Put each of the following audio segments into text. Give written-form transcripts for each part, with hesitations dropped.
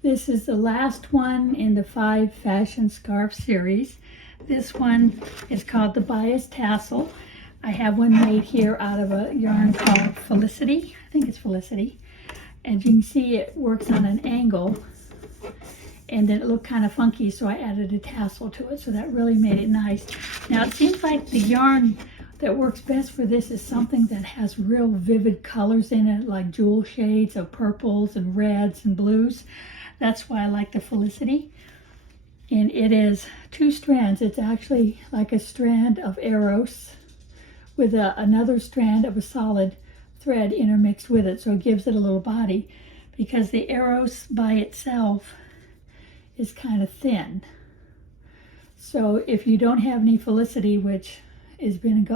This is the last one in the 5 fashion scarf series. This one is called the Bias Tassel. I have one made here out of a yarn called Felicity. I think it's Felicity. And you can see it works on an angle, and then it looked kind of funky, so I added a tassel to it, so that really made it nice. Now it seems like the yarn that works best for this is something that has real vivid colors in it, like jewel shades of purples and reds and blues. That's why I like the Felicity. And it is 2 strands. It's actually like a strand of Eros with another strand of a solid thread intermixed with it, so it gives it a little body, because the Eros by itself is kind of thin. So if you don't have any Felicity, which has been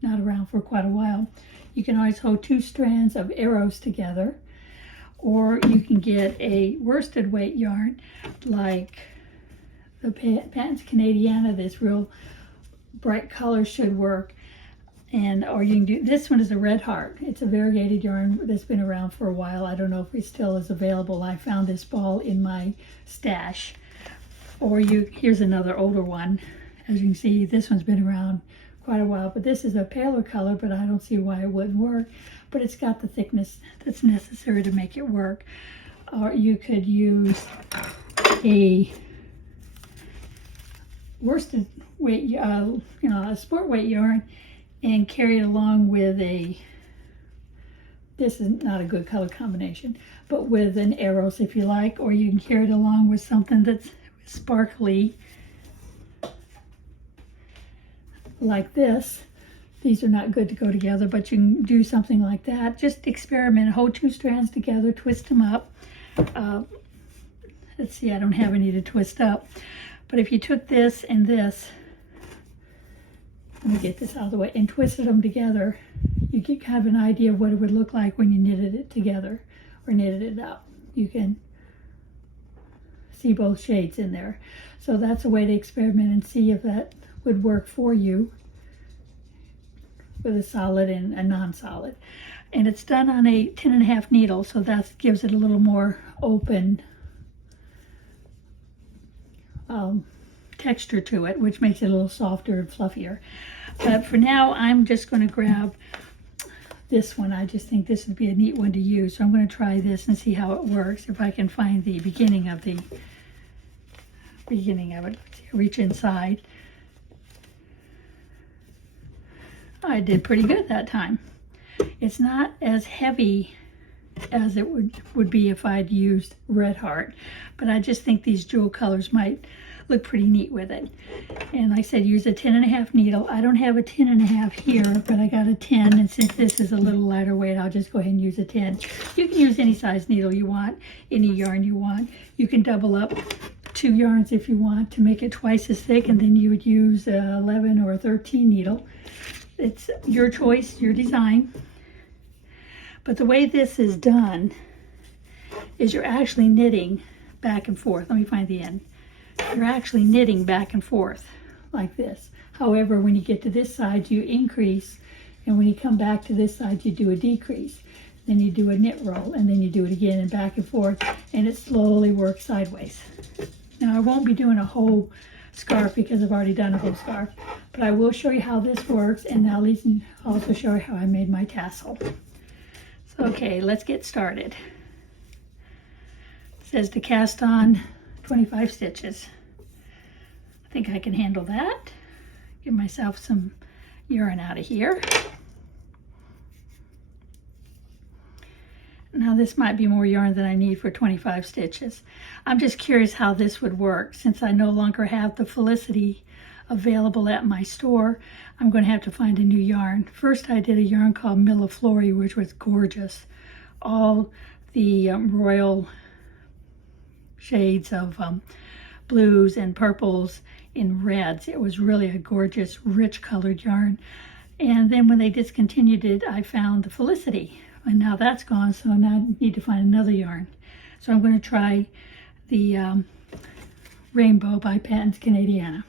not around for quite a while, you can always hold 2 strands of Eros together, or you can get a worsted weight yarn like the Patents Canadiana. This real bright color should work. Or you can do, this one is a Red Heart. It's a variegated yarn that's been around for a while. I don't know if it still is available. I found this ball in my stash. Or here's another older one. As you can see, this one's been around quite a while, but this is a paler color, but I don't see why it wouldn't work. But it's got the thickness that's necessary to make it work. Or you could use a worsted weight, a sport weight yarn, and carry it along with this is not a good color combination, but with an Eros if you like, or you can carry it along with something that's sparkly like this. These are not good to go together, but you can do something like that. Just experiment, hold 2 strands together, twist them up. Let's see, I don't have any to twist up, but if you took this and this, let me get this out of the way, and twisted them together, you get kind of an idea of what it would look like when you knitted it together or knitted it up. You can see both shades in there. So that's a way to experiment and see if that would work for you with a solid and a non-solid. And it's done on a 10.5 needle, so that gives it a little more open texture to it, which makes it a little softer and fluffier. But for now, I'm just going to grab this one. I just think this would be a neat one to use, so I'm going to try this and see how it works, if I can find the beginning of it. Reach inside. I did pretty good that time. It's not as heavy as it would be if I'd used Red Heart, but I just think these jewel colors might look pretty neat with it. And like I said, use a 10.5 needle. I don't have a 10.5 here, but I got a 10, and since this is a little lighter weight, I'll just go ahead and use a 10. You can use any size needle you want, any yarn you want. You can double up 2 yarns if you want to make it twice as thick, and then you would use a 11 or a 13 needle. It's your choice, your design. But the way this is done is you're actually knitting back and forth. Let me find the end. You're actually knitting back and forth like this. However, when you get to this side, you increase, and when you come back to this side, you do a decrease. Then you do a knit roll, and then you do it again and back and forth, and it slowly works sideways. Now, I won't be doing a whole scarf because I've already done a whole scarf, but I will show you how this works, and I'll also show you how I made my tassel. So, okay, let's get started. It says to cast on 25 stitches. I think I can handle that. Get myself some yarn out of here. Now this might be more yarn than I need for 25 stitches. I'm just curious how this would work. Since I no longer have the Felicity available at my store, I'm going to have to find a new yarn. First I did a yarn called Milleflori, which was gorgeous. All the royal shades of blues and purples and reds. It was really a gorgeous, rich colored yarn. And then when they discontinued it, I found the Felicity. And now that's gone, so now I need to find another yarn. So I'm going to try the Rainbow by Patents Canadiana.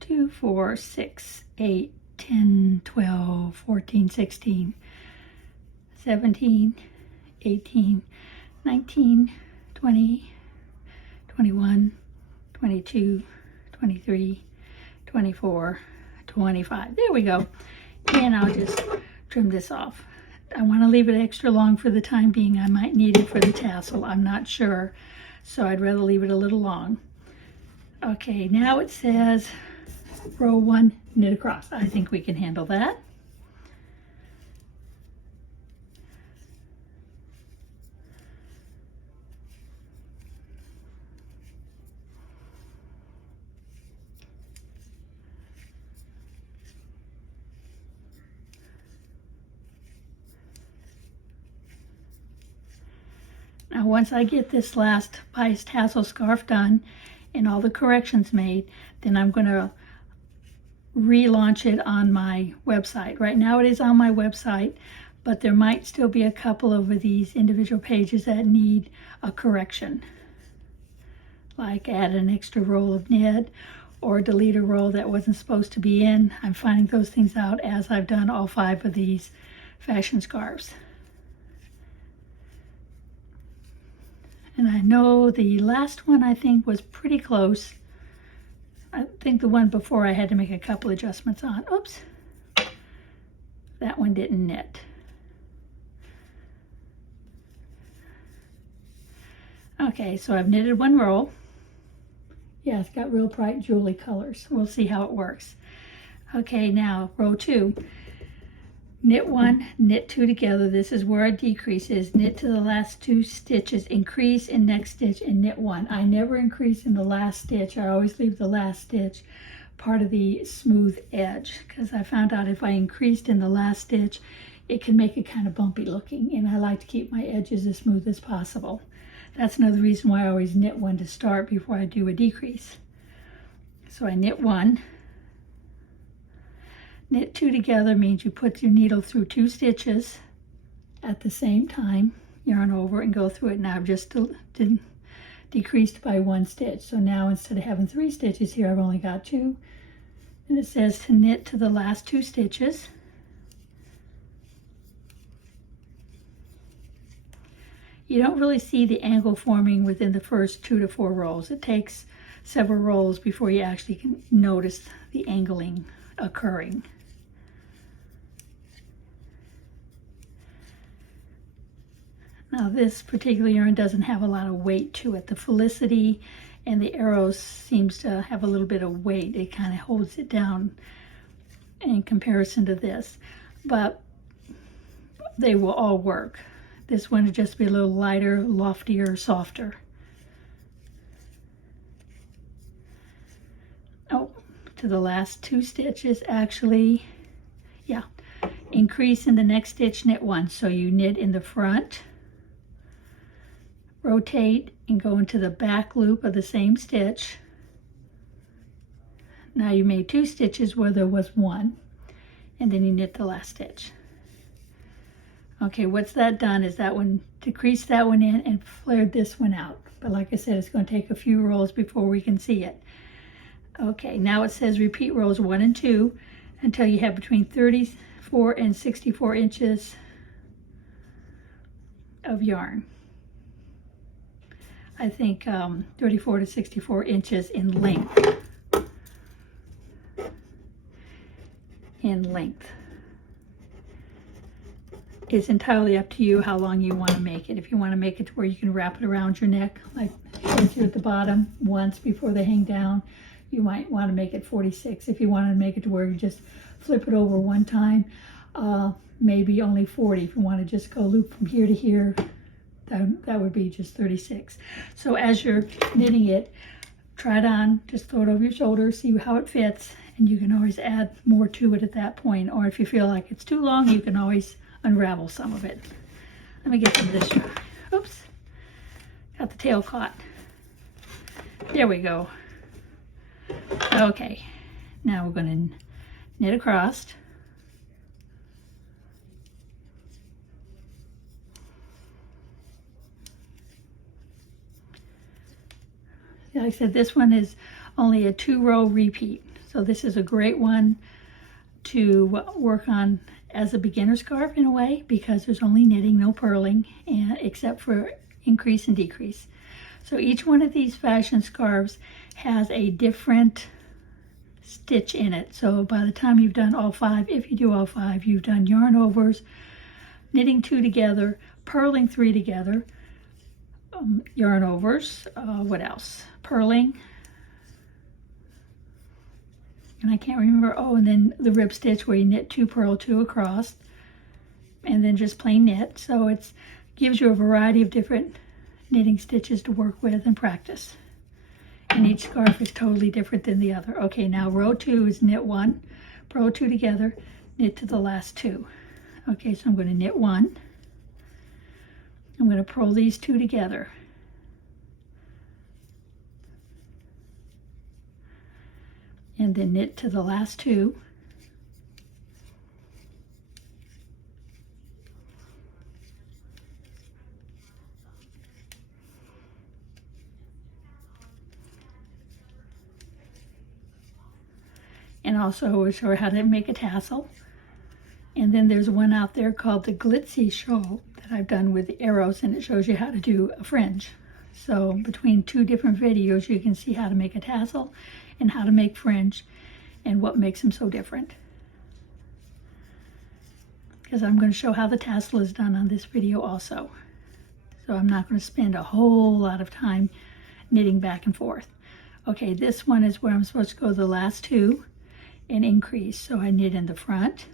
2, 4, 6, 8, 10, 12, 14, 16, 17, 18, 19, 20, 21, 22, 23, 24, 25. There we go. And I'll just trim this off. I want to leave it extra long for the time being. I might need it for the tassel. I'm not sure. So I'd rather leave it a little long. Okay, now it says row 1, knit across. I think we can handle that. Now once I get this last Bias Tassel scarf done and all the corrections made, then I'm going to relaunch it on my website. Right now it is on my website, but there might still be a couple of these individual pages that need a correction. Like add an extra roll of knit or delete a row that wasn't supposed to be in. I'm finding those things out as I've done all 5 of these fashion scarves. And I know the last one I think was pretty close. I think the one before I had to make a couple adjustments on. Oops. That one didn't knit. Okay, so I've knitted 1 row. Yeah, it's got real bright jewelry colors. We'll see how it works. Okay, now row 2. Knit 1, knit 2 together. This is where our decrease is. Knit to the last 2 stitches, increase in next stitch, and knit 1. I never increase in the last stitch. I always leave the last stitch part of the smooth edge, because I found out if I increased in the last stitch, it can make it kind of bumpy looking, and I like to keep my edges as smooth as possible. That's another reason why I always knit 1 to start before I do a decrease. So I knit 1. Knit 2 together means you put your needle through 2 stitches at the same time, yarn over and go through it. Now I've just decreased by 1 stitch. So now instead of having 3 stitches here, I've only got 2. And it says to knit to the last 2 stitches. You don't really see the angle forming within the first 2 to 4 rows. It takes several rows before you actually can notice the angling occurring. Now this particular yarn doesn't have a lot of weight to it. The Felicity and the Arrows seems to have a little bit of weight. It kind of holds it down in comparison to this, but they will all work. This one will just be a little lighter, loftier, softer. Oh, to the last 2 stitches actually, yeah, increase in the next stitch, knit 1. So you knit in the front, rotate and go into the back loop of the same stitch. Now you made 2 stitches where there was 1, and then you knit the last stitch. Okay, what's that done is that one decreased that one in and flared this one out. But like I said, it's going to take a few rolls before we can see it. Okay, now it says repeat rows 1 and 2 until you have between 34 and 64 inches of yarn. I think 34 to 64 inches in length. It's entirely up to you how long you want to make it. If you want to make it to where you can wrap it around your neck, like here at the bottom once before they hang down, you might want to make it 46. If you wanted to make it to where you just flip it over one time, maybe only 40. If you want to just go loop from here to here, that would be just 36. So as you're knitting it, try it on, just throw it over your shoulder, see how it fits, and you can always add more to it at that point. Or if you feel like it's too long, you can always unravel some of it. Let me get some of this yarn. Oops, got the tail caught. There we go. Okay, now we're going to knit across. Like I said, this one is only a 2-row repeat, so this is a great one to work on as a beginner scarf in a way, because there's only knitting, no purling, and except for increase and decrease. So each one of these fashion scarves has a different stitch in it. So by the time you've done all 5, if you do all 5, you've done yarn overs, knitting 2 together, purling 3 together, yarn overs, what else? Purling, and I can't remember, oh, and then the rib stitch where you knit 2, purl 2 across, and then just plain knit. So it gives you a variety of different knitting stitches to work with and practice. And each scarf is totally different than the other. Okay, now row 2 is knit 1, purl 2 together, knit to the last 2. Okay, so I'm going to knit 1. I'm going to purl these 2 together. And then knit to the last 2. And also we'll show how to make a tassel. And then there's one out there called the Glitzy Shawl that I've done with the arrows, and it shows you how to do a fringe. So between 2 different videos you can see how to make a tassel and how to make fringe and what makes them so different. Because I'm going to show how the tassel is done on this video also. So I'm not going to spend a whole lot of time knitting back and forth. Okay, this one is where I'm supposed to go the last 2 and increase. So I knit in the front,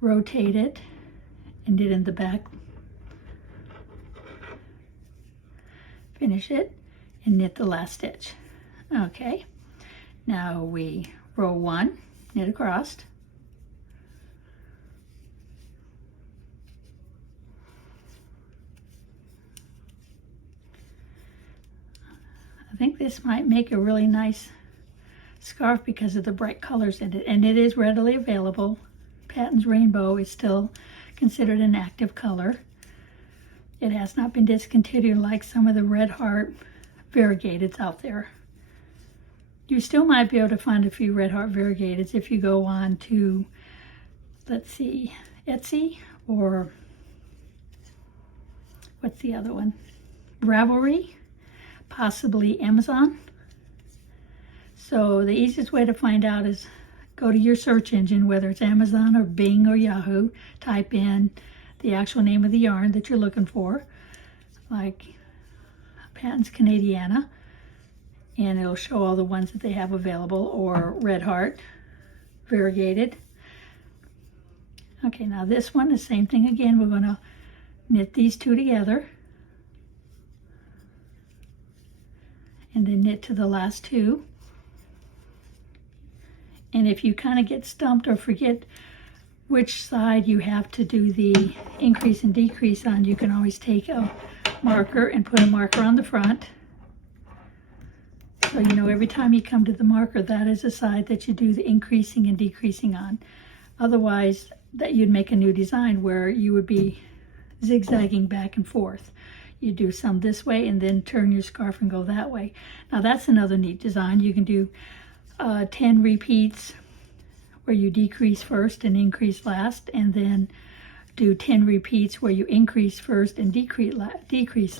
rotate it, and knit in the back, finish it, and knit the last stitch. Okay, now we row 1, knit across, I think this might make a really nice scarf because of the bright colors in it, and it is readily available. Patton's Rainbow is still considered an active color. It has not been discontinued like some of the Red Heart variegateds out there. You still might be able to find a few Red Heart variegateds if you go on to, let's see, Etsy, or what's the other one? Ravelry, possibly Amazon. So the easiest way to find out is go to your search engine, whether it's Amazon or Bing or Yahoo, type in the actual name of the yarn that you're looking for, like Patton's Canadiana, and it'll show all the ones that they have available, or Red Heart variegated. Okay, now this one, the same thing again. We're going to knit these 2 together and then knit to the last 2. And if you kind of get stumped or forget which side you have to do the increase and decrease on, you can always take a marker and put a marker on the front. So you know every time you come to the marker, that is the side that you do the increasing and decreasing on. Otherwise, that you'd make a new design where you would be zigzagging back and forth. You do some this way and then turn your scarf and go that way. Now that's another neat design. You can do 10 repeats where you decrease first and increase last, and then do 10 repeats where you increase first and decrease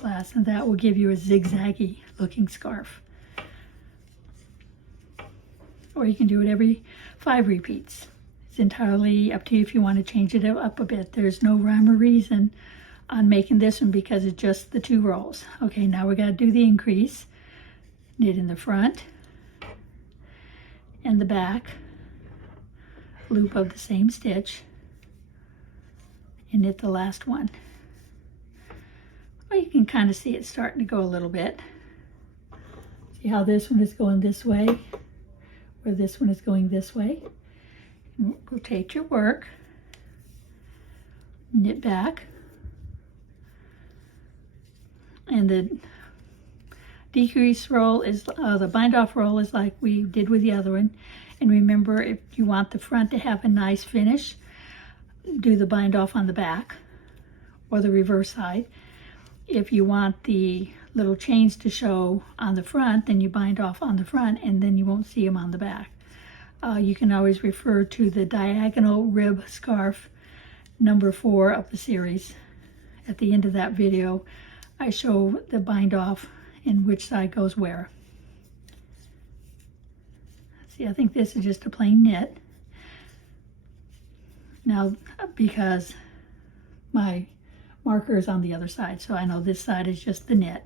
last, and that will give you a zigzaggy looking scarf. Or you can do it every 5 repeats. It's entirely up to you if you want to change it up a bit. There's no rhyme or reason on making this one because it's just the 2 rows. Okay, now we got to do the increase. Knit in the front and the back loop of the same stitch and knit the last one. Well, you can kind of see it starting to go a little bit. See how this one is going this way, where this one is going this way. Rotate your work, knit back, and the decrease roll is, the bind off roll is like we did with the other one. And remember, if you want the front to have a nice finish, do the bind off on the back or the reverse side. If you want the little chains to show on the front, then you bind off on the front and then you won't see them on the back. You can always refer to the diagonal rib scarf number 4 of the series. At the end of that video, I show the bind off and which side goes where. See, I think this is just a plain knit. Now, because my marker is on the other side, so I know this side is just the knit.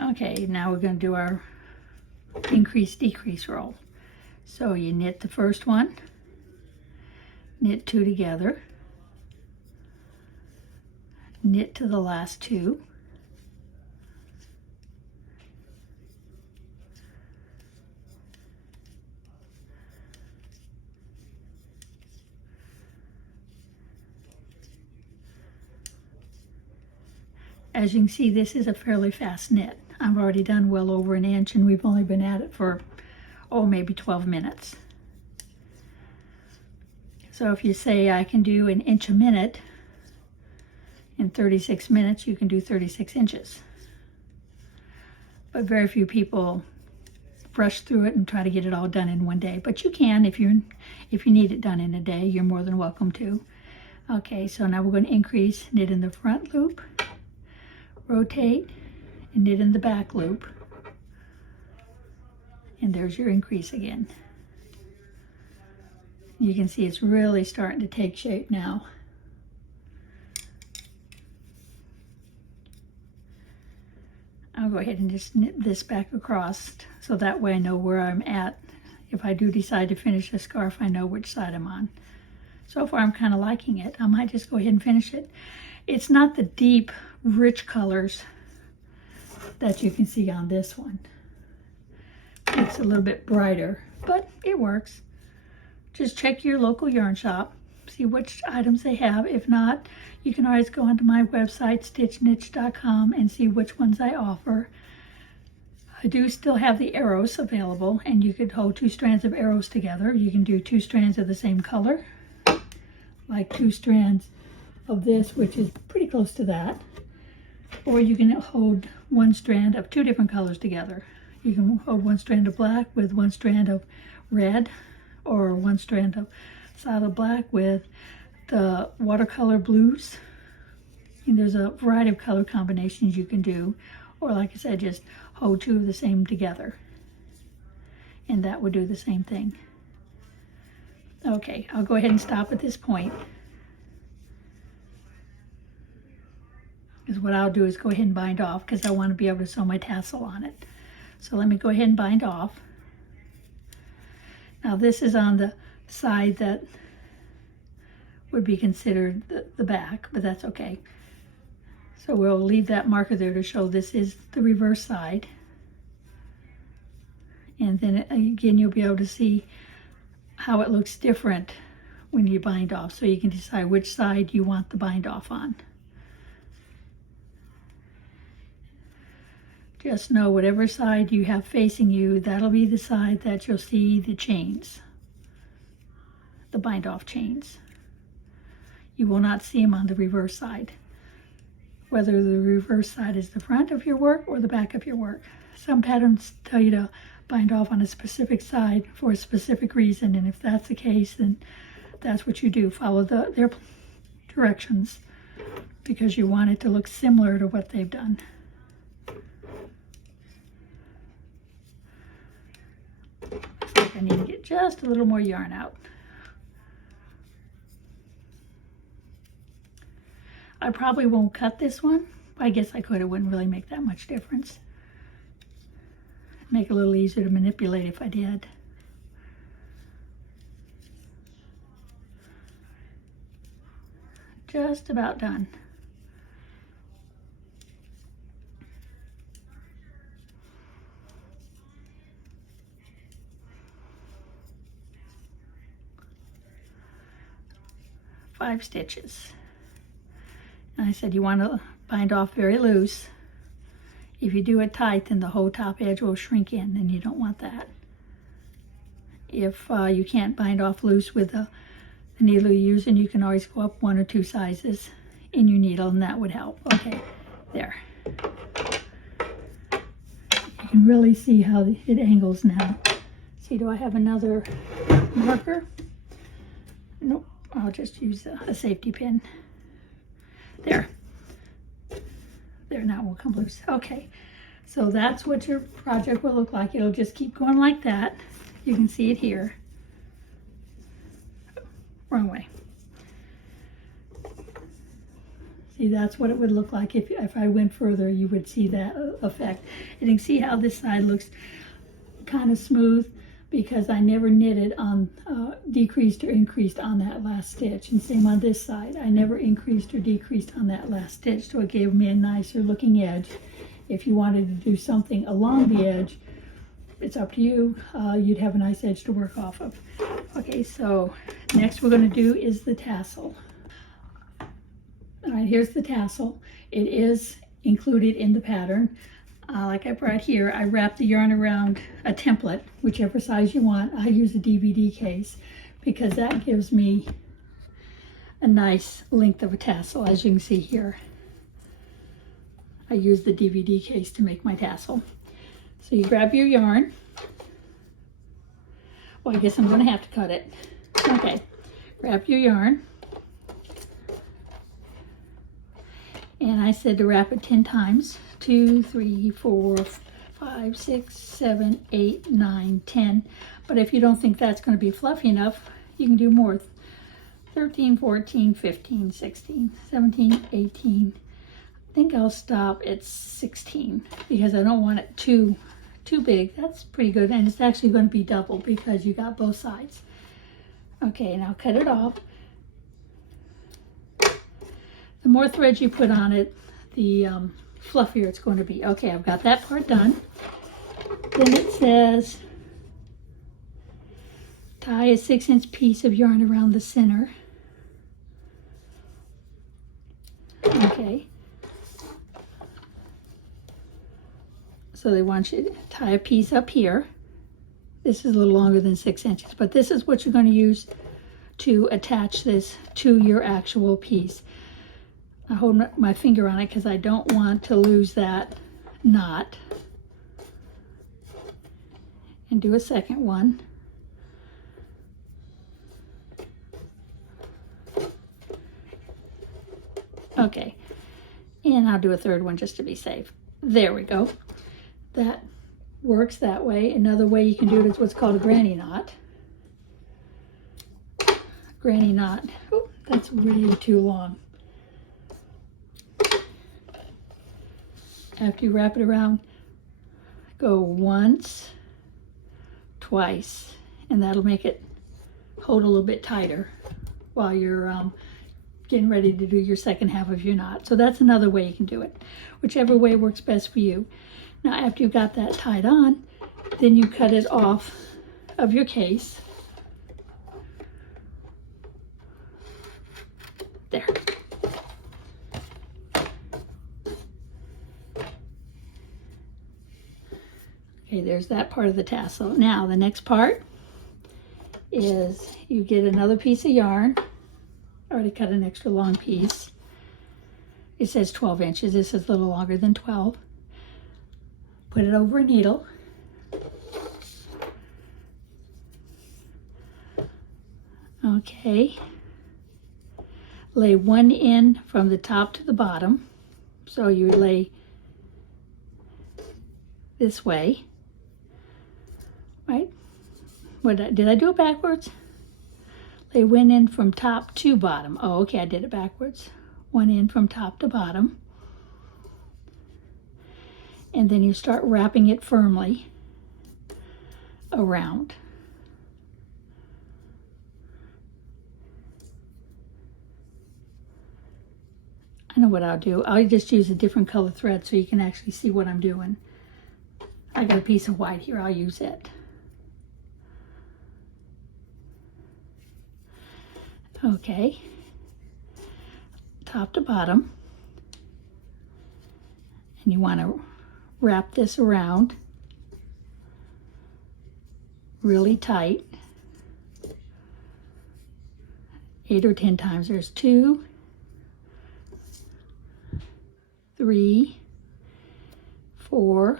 Okay, now we're going to do our increase decrease roll. So you knit the first one, knit 2 together, knit to the last 2, as you can see, this is a fairly fast knit. I've already done well over an inch and we've only been at it for, oh, maybe 12 minutes. So if you say I can do an inch a minute, in 36 minutes you can do 36 inches. But very few people rush through it and try to get it all done in one day. But you can if you need it done in a day, you're more than welcome to. Okay, so now we're going to increase, knit in the front loop, rotate, and knit in the back loop. And there's your increase again. You can see it's really starting to take shape now. I'll go ahead and just knit this back across so that way I know where I'm at. If I do decide to finish the scarf, I know which side I'm on. So far I'm kind of liking it. I might just go ahead and finish it. It's not the deep, rich colors that you can see on this one. It's a little bit brighter, but it works. Just check your local yarn shop, see which items they have. If not, you can always go onto my website, stitchniche.com, and see which ones I offer. I do still have the arrows available, and you could hold 2 strands of arrows together. You can do 2 strands of the same color, like 2 strands of this, which is pretty close to that. Or you can hold 1 strand of 2 different colors together. You can hold 1 strand of black with 1 strand of red, or 1 strand of solid black with the watercolor blues. And there's a variety of color combinations you can do. Or like I said, just hold 2 of the same together. And that would do the same thing. Okay, I'll go ahead and stop at this point. Because what I'll do is go ahead and bind off because I want to be able to sew my tassel on it. So let me go ahead and bind off. Now this is on the side that would be considered the back, but that's okay. So we'll leave that marker there to show this is the reverse side. And then again, you'll be able to see how it looks different when you bind off, so you can decide which side you want the bind off on. Just know whatever side you have facing you, that'll be the side that you'll see the chains, the bind off chains. You will not see them on the reverse side, whether the reverse side is the front of your work or the back of your work. Some patterns tell you to bind off on a specific side for a specific reason, and if that's the case, then that's what you do. Follow their directions because you want it to look similar to what they've done. Looks like I need to get just a little more yarn out. I probably won't cut this one. I guess I could. It wouldn't really make that much difference. Make it a little easier to manipulate if I did. Just about done. Five stitches. And I said you want to bind off very loose. If you do it tight, then the whole top edge will shrink in, and you don't want that. If you can't bind off loose with the needle you're using, you can always go up 1 or 2 sizes in your needle, and that would help. Okay, there. You can really see how it angles now. See, do I have another marker? Nope, I'll just use a safety pin. There. There, now it will come loose. Okay, so that's what your project will look like. It'll just keep going like that. You can see it here. Wrong way. See, that's what it would look like if I went further. You would see that effect. And you can see how this side looks kind of smooth because I never knitted on, decreased or increased on that last stitch. And same on this side. I never increased or decreased on that last stitch, so it gave me a nicer looking edge. If you wanted to do something along the edge, it's up to you. You'd have a nice edge to work off of. Okay, so next we're going to do is the tassel. All right, here's the tassel. It is included in the pattern. Like I brought here, I wrap the yarn around a template, whichever size you want. I use a DVD case because that gives me a nice length of a tassel, as you can see here. I use the DVD case to make my tassel. So you grab your yarn. Well, I guess I'm going to have to cut it. Okay, grab your yarn. And I said to wrap it 10 times. 2, 3, 4, 5, 6, 7, 8, 9, 10. But if you don't think that's going to be fluffy enough, you can do more. 13, 14, 15, 16, 17, 18. I think I'll stop at 16 because I don't want it too big. That's pretty good. And it's actually going to be double because you got both sides. Okay, now cut it off. The more threads you put on it, the fluffier it's going to be. Okay, I've got that part done. Then it says tie a 6-inch piece of yarn around the center. Okay. So they want you to tie a piece up here. This is a little longer than 6 inches, but this is what you're going to use to attach this to your actual piece. I hold my finger on it because I don't want to lose that knot. And do a second one. Okay, and I'll do a third one just to be safe. There we go. That works that way. Another way you can do it is what's called a granny knot. Granny knot. Oh, that's really too long. After you wrap it around, go once, twice, and that'll make it hold a little bit tighter while you're getting ready to do your second half of your knot. So that's another way you can do it, whichever way works best for you. Now after you've got that tied on, then you cut it off of your case. There. Okay, there's that part of the tassel. Now the next part is you get another piece of yarn. I already cut an extra long piece. It says 12 inches. This is a little longer than 12. Put it over a needle. Okay. Lay one end from the top to the bottom. So you lay this way. Right? Did I do it backwards? Lay one end from top to bottom. Oh, okay, I did it backwards. One end from top to bottom. And then you start wrapping it firmly around. I know what I'll do. I'll just use a different color thread so you can actually see what I'm doing. I got a piece of white here. I'll use it. Okay, top to bottom, and you want to wrap this around really tight, 8 or 10 times. There's 2, 3, 4,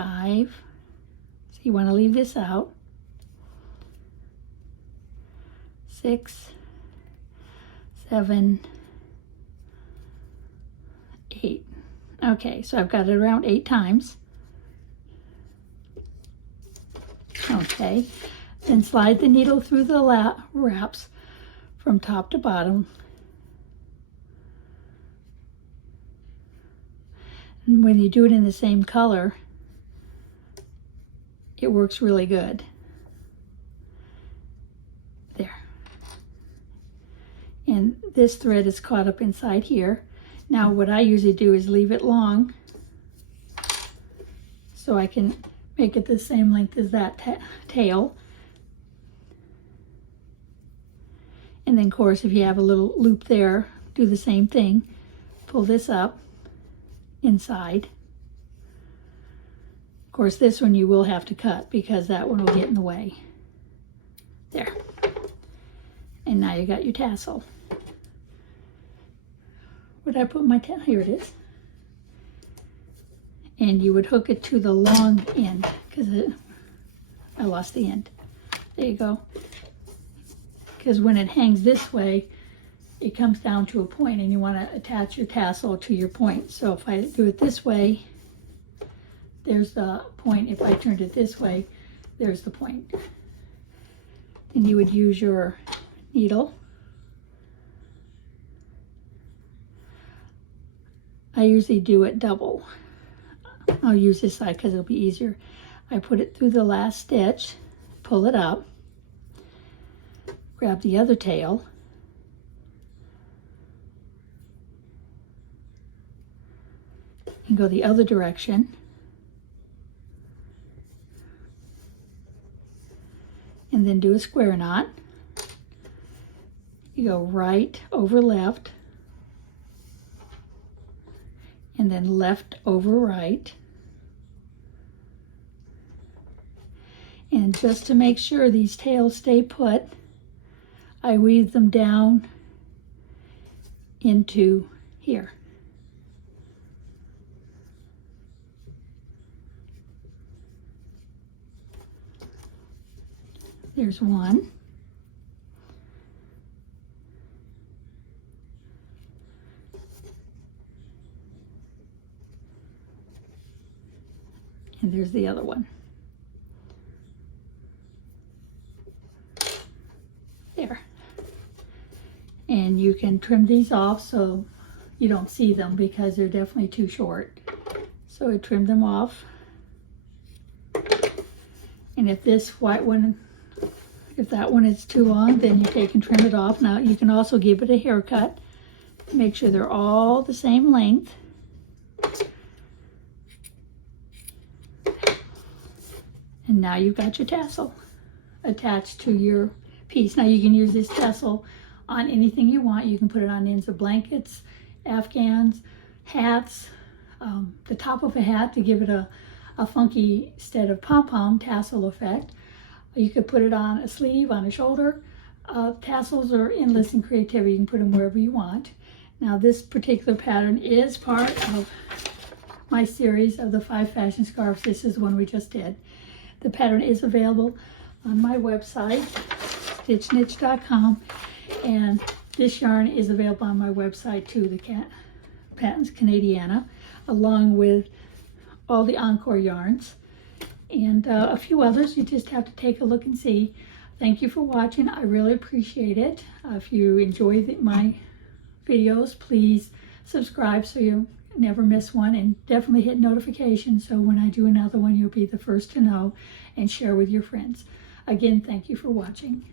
5. So you want to leave this out. 6, 7, 8. Okay, so I've got it around 8 times. Okay, then slide the needle through the wraps from top to bottom. And when you do it in the same color, it works really good. There. And this thread is caught up inside here. Now what I usually do is leave it long so I can make it the same length as that tail. And then of course if you have a little loop there, do the same thing. Pull this up inside. Of course this one you will have to cut because that one will get in the way. There. And now you got your tassel. Where did I put my tassel? Here it is. And you would hook it to the long end because I lost the end. There you go. Because when it hangs this way, it comes down to a point and you want to attach your tassel to your point. So if I do it this way, there's the point. If I turned it this way, there's the point. And you would use your needle. I usually do it double. I'll use this side because it'll be easier. I put it through the last stitch, pull it up, grab the other tail, and go the other direction. And then do a square knot. You go right over left, and then left over right. And just to make sure these tails stay put, I weave them down into here. There's one. And there's the other one. There. And you can trim these off so you don't see them because they're definitely too short. So I trim them off. And if this white one, if that one is too long, then you take and trim it off. Now you can also give it a haircut. Make sure they're all the same length. And now you've got your tassel attached to your piece. Now you can use this tassel on anything you want. You can put it on ends of blankets, afghans, hats, the top of a hat to give it a funky instead of pom-pom tassel effect. You could put it on a sleeve, on a shoulder. Tassels are endless in creativity. You can put them wherever you want. Now this particular pattern is part of my series of the 5 fashion scarves. This is one we just did. The pattern is available on my website, stitchniche.com, and this yarn is available on my website too, the Patents Canadiana, along with all the Encore yarns and a few others. You just have to take a look and see. Thank you for watching. I really appreciate it. If you enjoy my videos, please subscribe so you never miss one, and definitely hit notifications so when I do another one you'll be the first to know, and share with your friends. Again, thank you for watching.